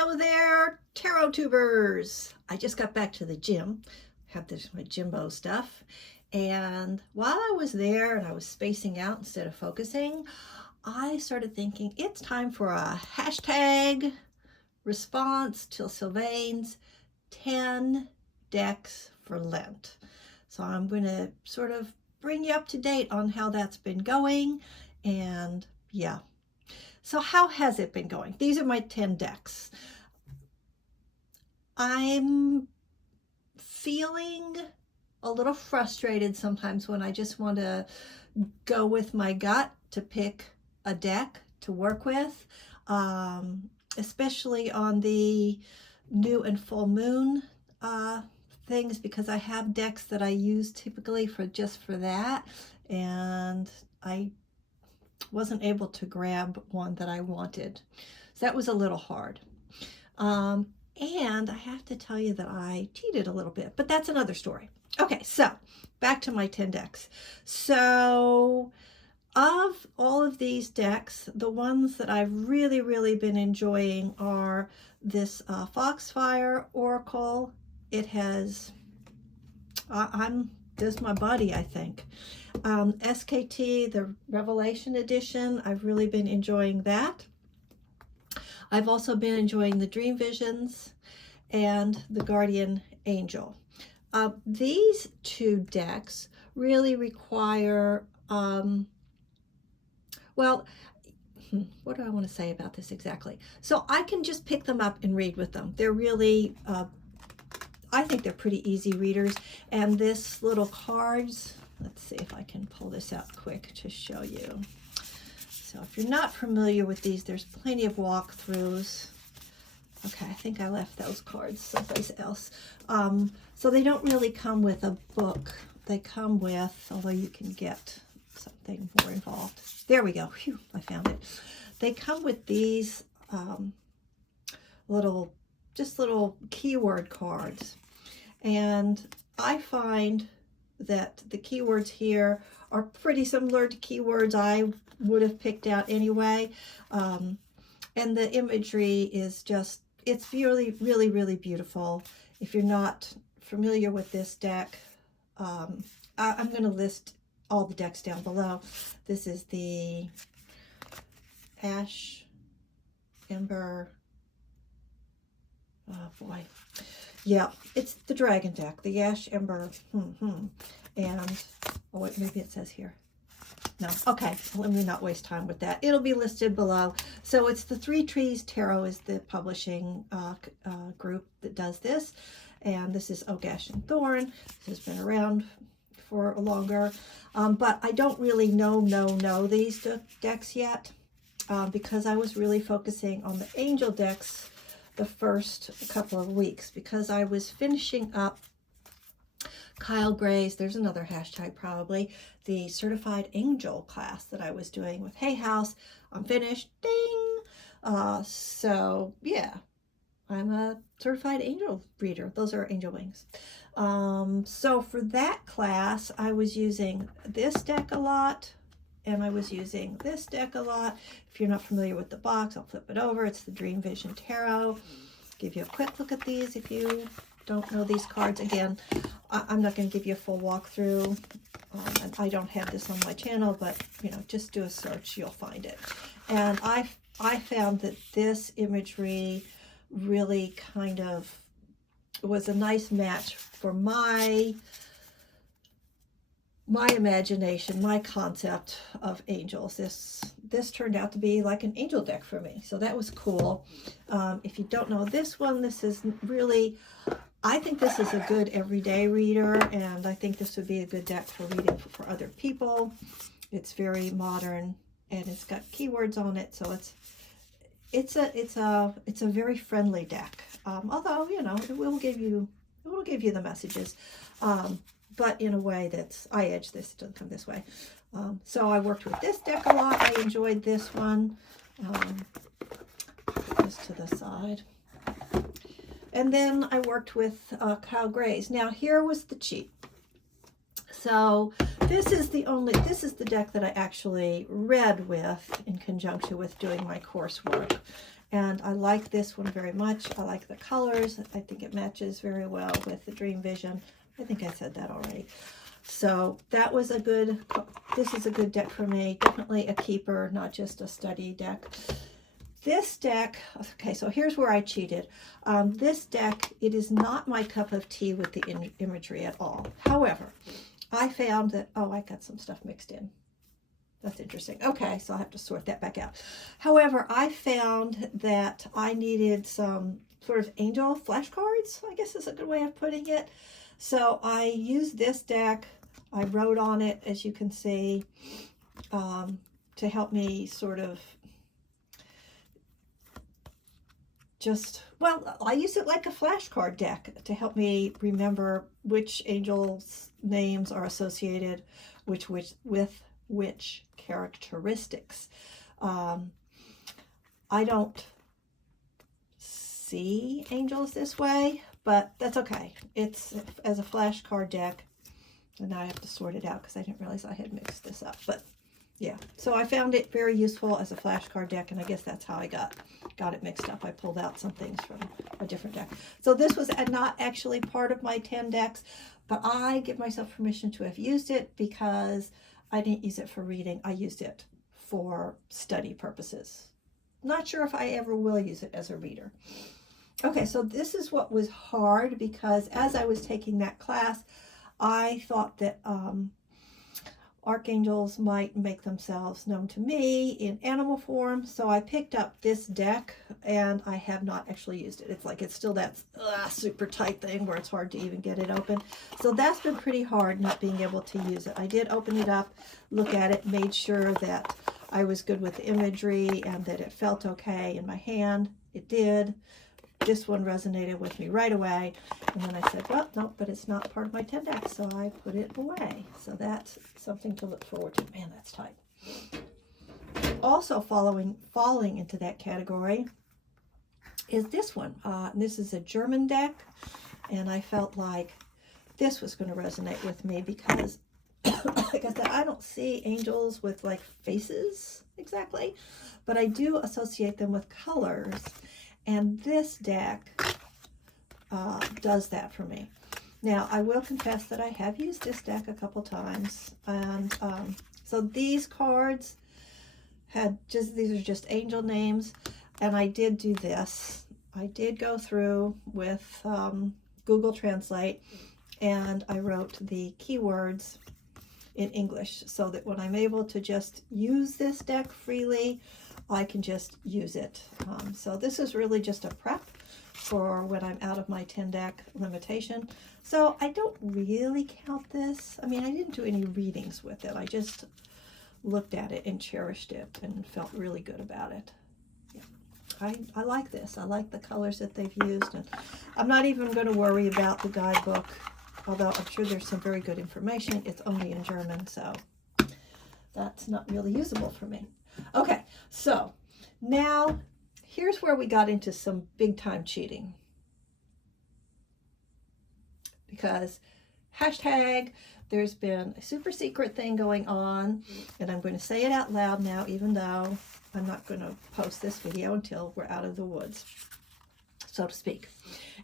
Hello there, tarot tubers. I just got back to the gym. I have this my Jimbo stuff. And while I was there and I was spacing out instead of focusing, I started thinking it's time for a hashtag response to Slyvain's 10 decks for Lent. So I'm going to sort of bring you up to date on how that's been going. And yeah. So how has it been going? These are my 10 decks. I'm feeling a little frustrated sometimes when I just want to go with my gut to pick a deck to work with, especially on the new and full moon things, because I have decks that I use typically for just for that, and I wasn't able to grab one that I wanted. So that was a little hard. And I have to tell you that I cheated a little bit, but that's another story. Okay, so back to my 10 decks. So of all of these decks, the ones that I've really been enjoying are this Foxfire Oracle. It has, there's my buddy, I think. SKT, the Revelation Edition, I've really been enjoying that. I've also been enjoying the Dream Visions and the Guardian Angel. These two decks really require, well, what do I want to say about this exactly? So I can just pick them up and read with them. They're really, I think they're pretty easy readers. And this little cards, let's see if I can pull this out quick to show you. So if you're not familiar with these, there's plenty of walkthroughs. Okay, I think I left those cards someplace else. So they don't really come with a book. They come with, although you can get something more involved. There we go. Phew, I found it. They come with these little keyword cards. And I find that the keywords here are pretty similar to keywords I would have picked out anyway. And the imagery is just, it's really beautiful. If you're not familiar with this deck, I'm going to list all the decks down below. This is the Ash, Ember, oh boy. Yeah, it's the Dragon deck, the Ash, Ember, and, oh wait, maybe it says here. No, okay, let me not waste time with that. It'll be listed below. So it's the Three Trees Tarot is the publishing group that does this. And this is Oak, Ash, and Thorn. This has been around for longer. But I don't really know these decks yet because I was really focusing on the Angel decks the first couple of weeks because I was finishing up Kyle Gray's, there's another hashtag probably, the Certified Angel class that I was doing with Hay House. I'm finished, ding! So yeah, I'm a certified angel reader. Those are angel wings. So for that class, I was using this deck a lot, and I was using this deck a lot. If you're not familiar with the box, I'll flip it over. It's the Dream Vision Tarot. Give you a quick look at these if you don't know these cards. Again, I'm not going to give you a full walkthrough, and I don't have this on my channel, but you know, just do a search, you'll find it. And I found that this imagery really kind of was a nice match for my imagination, my concept of angels. This turned out to be like an angel deck for me, so that was cool. If you don't know this one, this is really, I think this is a good everyday reader, and I think this would be a good deck for reading for other people. It's very modern, and it's got keywords on it, so it's a very friendly deck. Although, you know, it will give you the messages, but in a way that's, I edge this, it doesn't come this way. So I worked with this deck a lot. I enjoyed this one. Put this to the side. And then I worked with Kyle Gray's. Now here was the cheat. So this is the deck that I actually read with in conjunction with doing my coursework. And I like this one very much. I like the colors. I think it matches very well with the Dream Vision. I think I said that already. So that was a good, this is a good deck for me. Definitely a keeper, not just a study deck. This deck, okay, so here's where I cheated. This deck, it is not my cup of tea with the imagery at all. However, I found that, oh, I got some stuff mixed in. That's interesting. Okay, so I'll have to sort that back out. However, I found that I needed some sort of angel flashcards, I guess is a good way of putting it. So I used this deck. I wrote on it, as you can see, to help me sort of just, well, I use it like a flashcard deck to help me remember which angels' names are associated with which characteristics. I don't see angels this way, but that's okay. It's as a flashcard deck, and now I have to sort it out because I didn't realize I had mixed this up. But yeah, so I found it very useful as a flashcard deck, and I guess that's how I got it mixed up. I pulled out some things from a different deck. So this was not actually part of my 10 decks, but I give myself permission to have used it because I didn't use it for reading. I used it for study purposes. Not sure if I ever will use it as a reader. Okay, so this is what was hard, because as I was taking that class, I thought that archangels might make themselves known to me in animal form. So I picked up this deck, and I have not actually used it. It's still that super tight thing where it's hard to even get it open. So that's been pretty hard, not being able to use it. I did open it up, look at it, made sure that I was good with the imagery and that it felt okay in my hand. It did. This one resonated with me right away. And then I said, well, no, but it's not part of my 10 decks, so I put it away. So that's something to look forward to. Man, that's tight. Also falling into that category is this one. This is a German deck, and I felt like this was going to resonate with me because, like I said, I don't see angels with like faces exactly, but I do associate them with colors. And this deck does that for me. Now, I will confess that I have used this deck a couple times. And so these cards these are just angel names. And I did do this. I did go through with Google Translate, and I wrote the keywords in English so that when I'm able to just use this deck freely, I can just use it. So this is really just a prep for when I'm out of my 10 deck limitation. So I don't really count this. I mean, I didn't do any readings with it. I just looked at it and cherished it and felt really good about it. Yeah. I like this. I like the colors that they've used. And I'm not even going to worry about the guidebook, although I'm sure there's some very good information. It's only in German, so that's not really usable for me. Okay, so now here's where we got into some big time cheating. Because hashtag, there's been a super secret thing going on, and I'm going to say it out loud now, even though I'm not going to post this video until we're out of the woods, so to speak.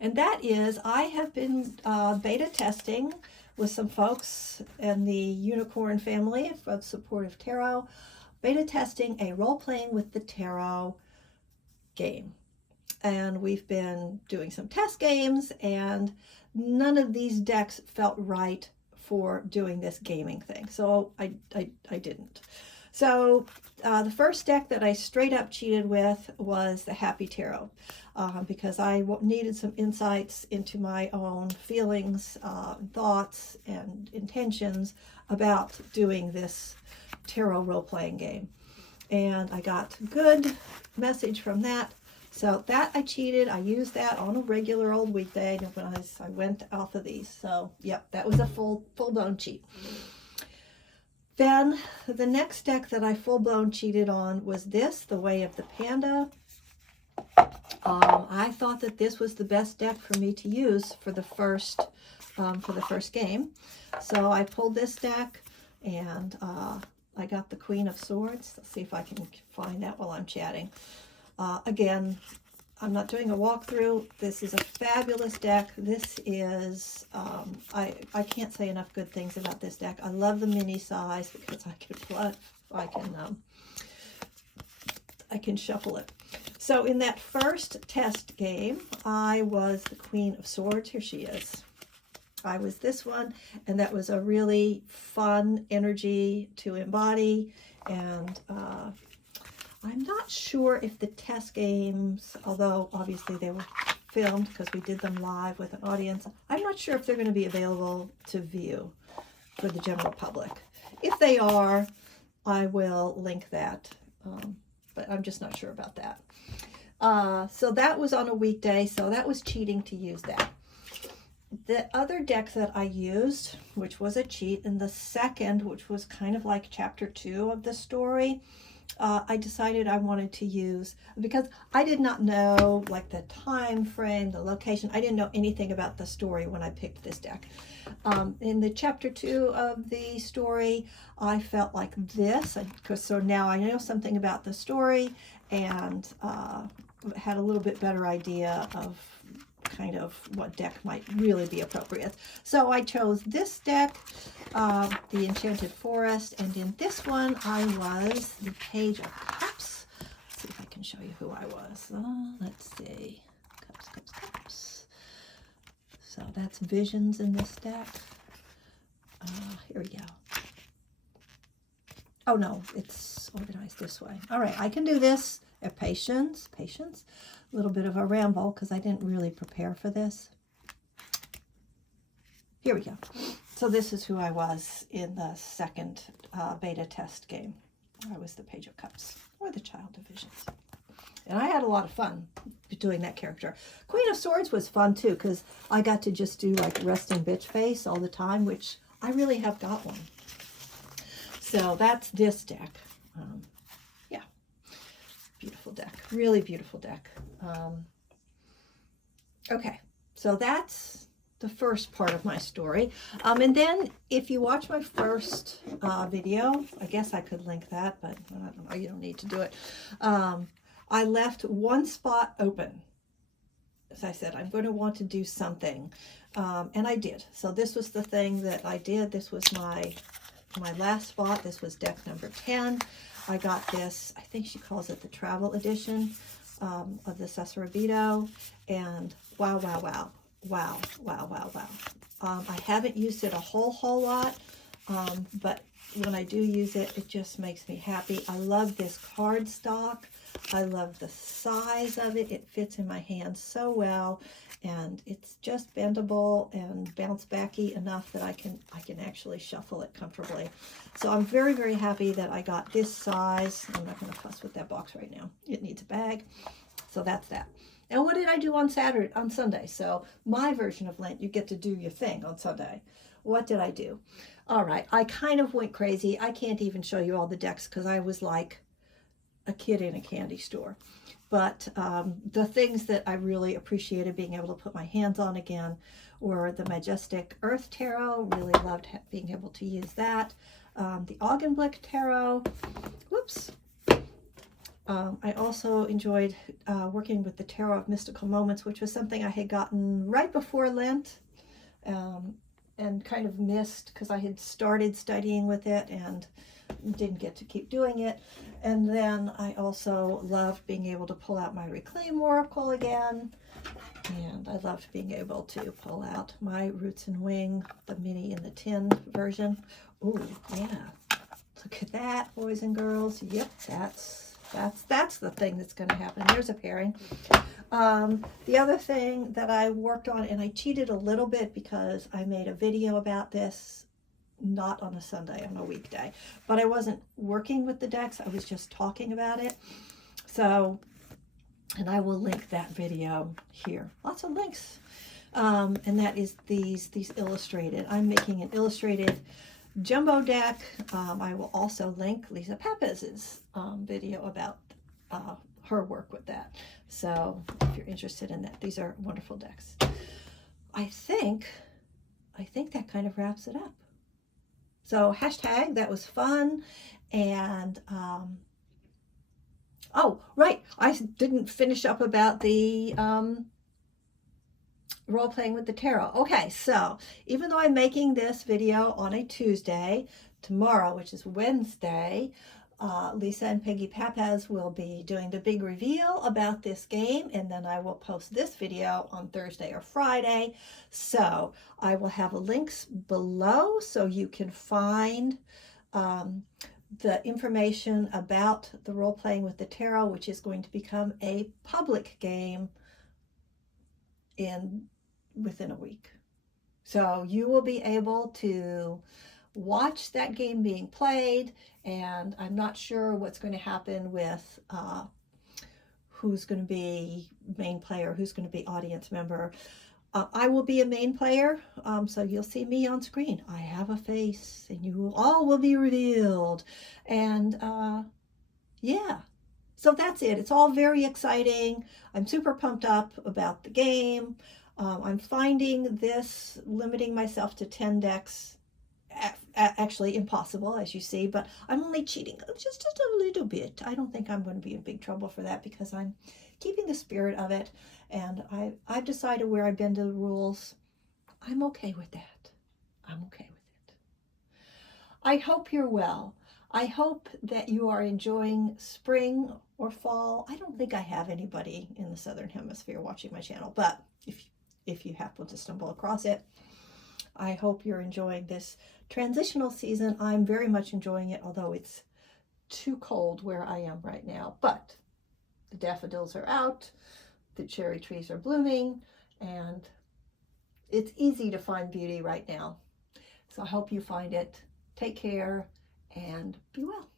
And that is, I have been beta testing with some folks in the Unicorn family of Supportive Tarot, beta testing a role-playing with the tarot game. And we've been doing some test games, and none of these decks felt right for doing this gaming thing. So I didn't. So the first deck that I straight up cheated with was the Happy Tarot, because I needed some insights into my own feelings, thoughts, and intentions about doing this tarot role-playing game. And I got good message from that. So that I cheated. I used that on a regular old weekday when I went off of these. So yep, that was a full-blown cheat. Then the next deck that I full-blown cheated on was this, the Way of the Panda. I thought that this was the best deck for me to use for the first game. So I pulled this deck, and I got the Queen of Swords. Let's see if I can find that while I'm chatting. Again, I'm not doing a walkthrough. This is a fabulous deck. This is, I can't say enough good things about this deck. I love the mini size because I can shuffle it. So in that first test game, I was the Queen of Swords. Here she is. I was this one, and that was a really fun energy to embody. And I'm not sure if the test games, although obviously they were filmed because we did them live with an audience, I'm not sure if they're going to be available to view for the general public. If they are, I will link that, but I'm just not sure about that. So that was on a weekday, so that was cheating to use that. The other deck that I used, which was a cheat, and the second, which was kind of like chapter 2 of the story, I decided I wanted to use, because I did not know like the time frame, the location. I didn't know anything about the story when I picked this deck. In the chapter 2 of the story, I felt like this, so now I know something about the story, and had a little bit better idea of kind of what deck might really be appropriate. So I chose this deck, the Enchanted Forest, and in this one I was the Page of Cups. Let's see if I can show you who I was. Let's see. Cups, cups, cups. So that's Visions in this deck. Here we go. Oh no, it's organized this way. All right, I can do this. Patience. A little bit of a ramble because I didn't really prepare for this. Here we go. So this is who I was in the second beta test game. I was the Page of Cups, or the Child of Visions. And I had a lot of fun doing that character. Queen of Swords was fun too, because I got to just do like resting bitch face all the time, which I really have got one. So that's this deck. Yeah, beautiful deck, really beautiful deck. Okay, so that's the first part of my story. And then if you watch my first video, I guess I could link that, but I don't know, you don't need to do it. I left one spot open. As I said, I'm going to want to do something. And I did. So this was the thing that I did. This was my last spot. This was deck number 10. I got this, I think she calls it the travel edition of the Sasarabito. And wow, wow, wow. Wow, wow, wow, wow. I haven't used it a whole lot, but when I do use it, it just makes me happy. I love this cardstock. I love the size of it. It fits in my hand so well, and it's just bendable and bounce backy enough that I can actually shuffle it comfortably. So I'm very, very happy that I got this size. I'm not going to fuss with that box right now. It needs a bag. So that's that. And what did I do on Sunday? So my version of Lent, you get to do your thing on Sunday. What did I do? All right, I kind of went crazy. I can't even show you all the decks because I was like a kid in a candy store. But the things that I really appreciated being able to put my hands on again were the Majestic Earth Tarot. Really loved being able to use that. The Augenblick Tarot. Whoops. I also enjoyed working with the Tarot of Mystical Moments, which was something I had gotten right before Lent and kind of missed because I had started studying with it and didn't get to keep doing it. And then I also loved being able to pull out my Reclaim Oracle again. And I loved being able to pull out my Roots and Wing, the mini in the tin version. Oh, yeah. Look at that, boys and girls. Yep, that's the thing that's going to happen. There's a pairing. The other thing that I worked on, and I cheated a little bit because I made a video about this, not on a Sunday, on a weekday. But I wasn't working with the decks. I was just talking about it. So, and I will link that video here. Lots of links. And that is these illustrated. I'm making an illustrated jumbo deck. I will also link Lisa Papez's video about her work with that. So if you're interested in that, these are wonderful decks. I think that kind of wraps it up. So hashtag, that was fun. And Oh, right. I didn't finish up about the role-playing with the tarot. Okay, so even though I'm making this video on a Tuesday, tomorrow, which is Wednesday, Lisa and Peggy Papaz will be doing the big reveal about this game, and then I will post this video on Thursday or Friday. So I will have links below so you can find the information about the role-playing with the tarot, which is going to become a public game within a week. So you will be able to watch that game being played, and I'm not sure what's going to happen with who's going to be main player, who's going to be audience member. I will be a main player, so you'll see me on screen. I have a face, and you all will be revealed. And yeah, so that's it. It's all very exciting. I'm super pumped up about the game. I'm finding this limiting myself to 10 decks actually impossible, as you see, but I'm only cheating just a little bit. I don't think I'm going to be in big trouble for that because I'm keeping the spirit of it, and I've decided where I bend to the rules. I'm okay with that. I'm okay with it. I hope you're well. I hope that you are enjoying spring or fall. I don't think I have anybody in the Southern Hemisphere watching my channel, but if you happen to stumble across it, I hope you're enjoying this transitional season. I'm very much enjoying it, although it's too cold where I am right now. But the daffodils are out, the cherry trees are blooming, and it's easy to find beauty right now. So I hope you find it. Take care and be well.